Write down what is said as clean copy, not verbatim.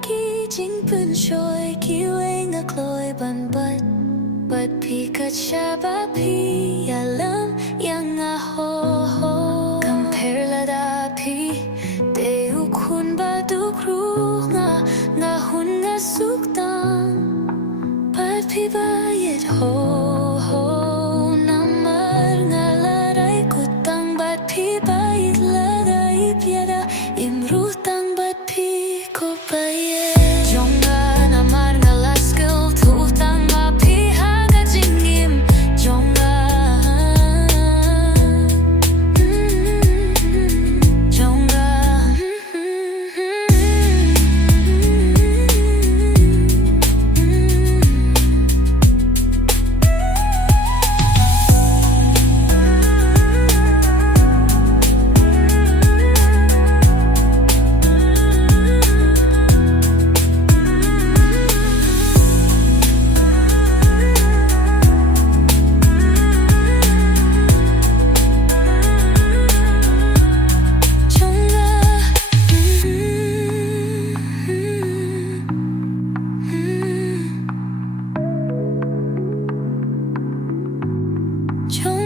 ki jing pun shoy ki wing a cloy ban but pi ka cha ba pi ya lam yang a ho compare la da pi de u kun ba du kru nga hun nga suk dang but pi ba yet ho namar nga la rai kutang but pi ba yet la rai piada imru tang but pi ko ba ye jonga namar nga la skill tu tang ma pi ha ga jingim jonga jonga Chong